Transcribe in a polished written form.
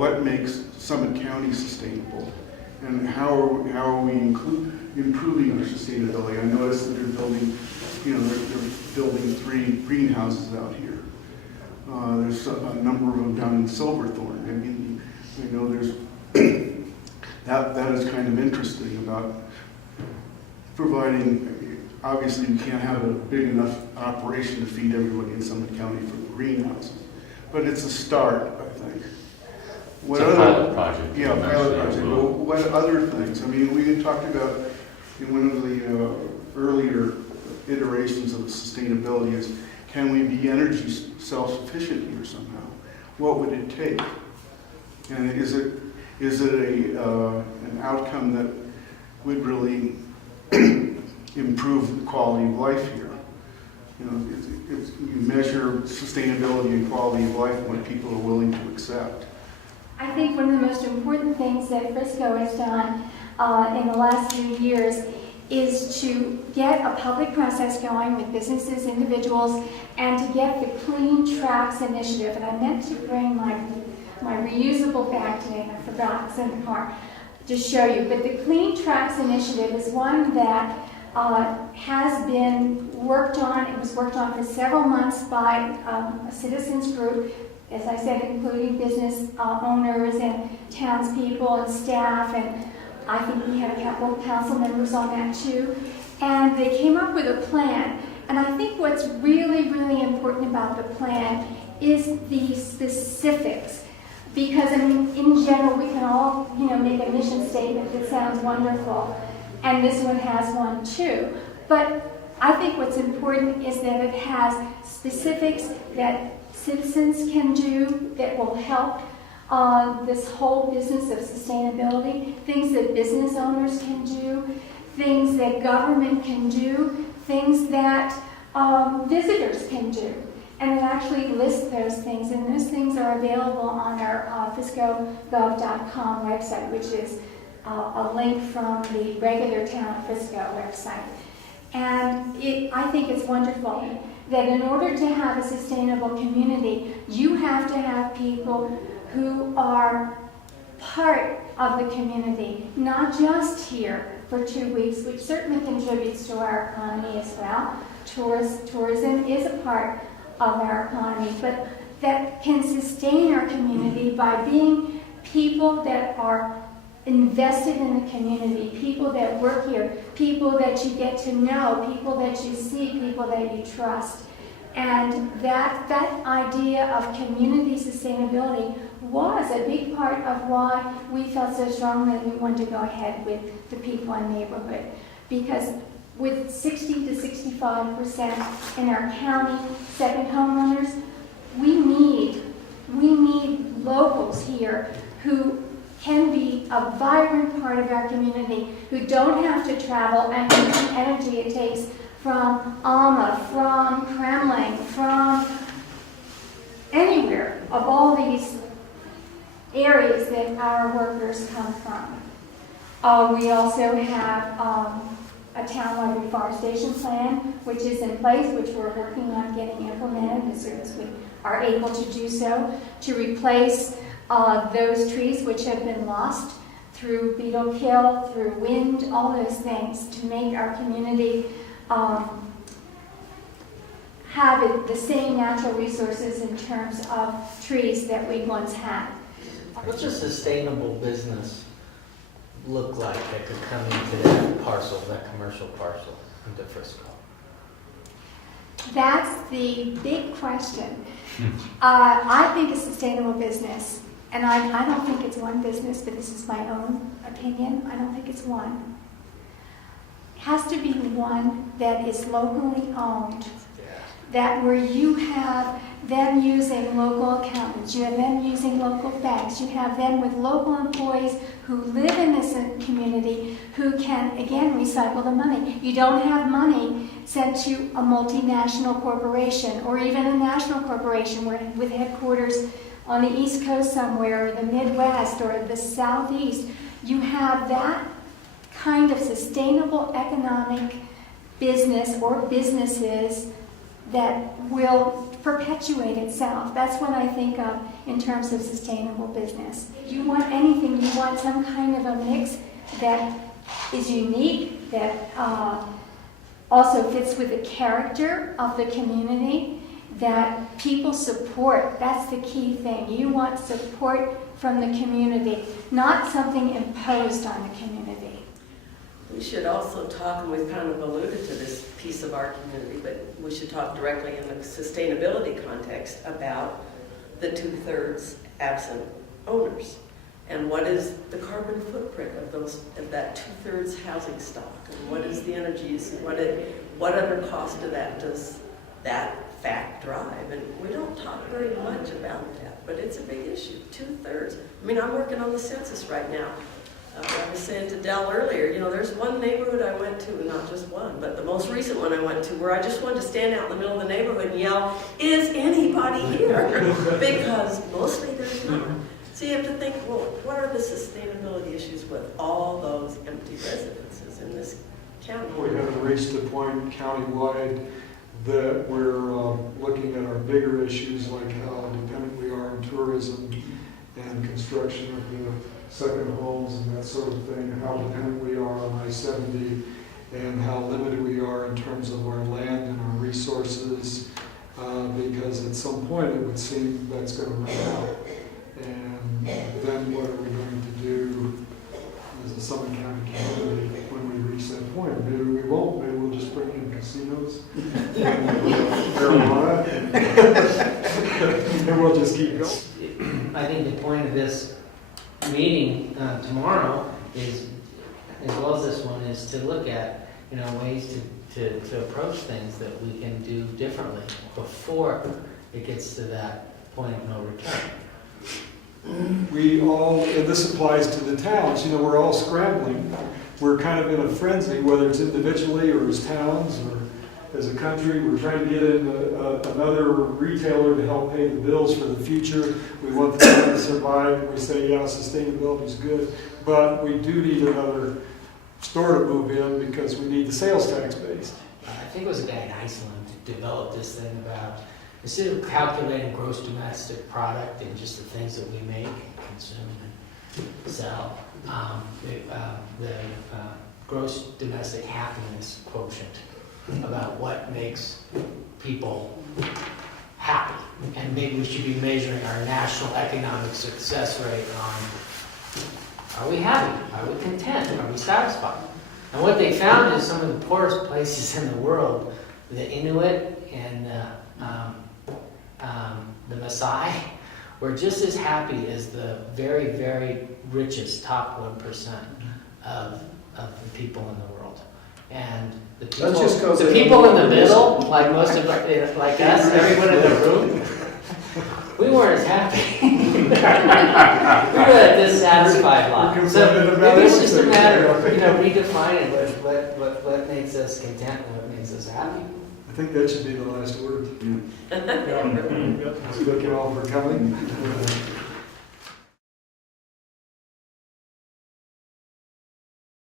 what makes Summit County sustainable and how are we improving our sustainability. I noticed that they're building, they're building 3 greenhouses out here. There's a number of them down in Silverthorne. I mean, I know there's that is kind of interesting about providing. Obviously, you can't have a big enough operation to feed everybody in Summit County for the greenhouses, but it's a start, I think. What it's a pilot project. Yeah, pilot project. Well, what other things? I mean, we had talked about in one of the earlier iterations of sustainability is, can we be energy self-sufficient here somehow? What would it take? And is it an outcome that would really improve the quality of life here? You measure sustainability and quality of life when people are willing to accept. I think one of the most important things that Frisco has done in the last few years is to get a public process going with businesses, individuals, and to get the Clean Tracks Initiative. And I meant to bring my reusable bag today, and I forgot, it's in the car, to show you. But the Clean Tracks Initiative is one that has been worked on. It was worked on for several months by a citizens group, as I said, including business owners and townspeople and staff, and I think we had a couple of council members on that too. And they came up with a plan. And I think what's really, really important about the plan is the specifics. Because, I mean, in general, we can all, make a mission statement that sounds wonderful. And this one has one too. But I think what's important is that it has specifics that citizens can do that will help this whole business of sustainability, things that business owners can do, things that government can do, things that visitors can do. And it actually lists those things, and those things are available on our friscogov.com website, which is a link from the regular Town of Frisco website. And I think it's wonderful that in order to have a sustainable community, you have to have people who are part of the community, not just here for 2 weeks, which certainly contributes to our economy as well. Tourism is a part of our economy, but that can sustain our community by being people that are invested in the community, people that work here, people that you get to know, people that you see, people that you trust. And that idea of community sustainability was a big part of why we felt so strongly that we wanted to go ahead with the people and neighborhood. Because with 60 to 65% in our county second homeowners, we need locals here who can be a vibrant part of our community, who don't have to travel and use the energy it takes from Alma, from Kremling, from anywhere of all these areas that our workers come from. We also have a townwide reforestation plan, which is in place, which we're working on getting implemented as soon as we are able to do so, to replace those trees which have been lost through beetle kill, through wind, all those things, to make our community have the same natural resources in terms of trees that we once had. What's a sustainable business look like that could come into that parcel, that commercial parcel into Frisco? That's the big question. I think a sustainable business, and I don't think it's one business, but this is my own opinion, I don't think it's one. It has to be one that is locally owned, that where you have them using local accountants, you have them using local banks, you have them with local employees who live in this community who can, again, recycle the money. You don't have money sent to a multinational corporation or even a national corporation with headquarters on the East Coast somewhere, or the Midwest, or the Southeast. You have that kind of sustainable economic business or businesses that will perpetuate itself. That's what I think of in terms of sustainable business. You want anything, you want some kind of a mix that is unique, that also fits with the character of the community, that people support. That's the key thing. You want support from the community, not something imposed on the community. We should also talk, and we've kind of alluded to this piece of our community, but we should talk directly in the sustainability context about the 2/3 absent owners. And what is the carbon footprint of that 2/3 housing stock? And what is the energy use? And what other cost of that does that fact drive? And we don't talk very much about that, but it's a big issue. 2/3. I mean, I'm working on the census right now. I was saying to Dell earlier, there's one neighborhood I went to, and not just one, but the most recent one I went to, where I just wanted to stand out in the middle of the neighborhood and yell, "Is anybody here?" Because mostly there's not. So you have to think, well, what are the sustainability issues with all those empty residences in this county? We haven't reached the point countywide that we're looking at our bigger issues, like how dependent we are on tourism and construction of the second homes and that sort of thing, how dependent we are on I-70, and how limited we are in terms of our land and our resources, because at some point it would seem that's going to run out. And then what are we going to do as a Summit County community when we reach that point? Maybe we won't. Maybe we'll just bring in casinos and marijuana, and we'll just keep going. I think the point of this meeting tomorrow is, as well as this one, is to look at ways to approach things that we can do differently before it gets to that point of no return. We all, and this applies to the towns, we're all scrambling. We're kind of in a frenzy, whether it's individually or as towns or as a country. We're trying to get in another retailer to help pay the bills for the future. We want the town to survive. We say, yeah, sustainability is good, but we do need another store to move in because we need the sales tax base. I think it was a guy in Iceland who developed this thing about, instead of calculating gross domestic product and just the things that we make and consume and sell, the gross domestic happiness quotient, about what makes people happy. And maybe we should be measuring our national economic success rate on, are we happy? Are we content? Are we satisfied? And what they found is some of the poorest places in the world, the Inuit and the Maasai, were just as happy as the very, very richest top 1% of the people in the world. And the people in the middle, like most of like us, everyone in the room, we weren't as happy. We were a dissatisfied lot. So maybe it's just a matter of redefining what makes us content and what makes us happy. I think that should be the last word. Yeah. Thank you all for coming.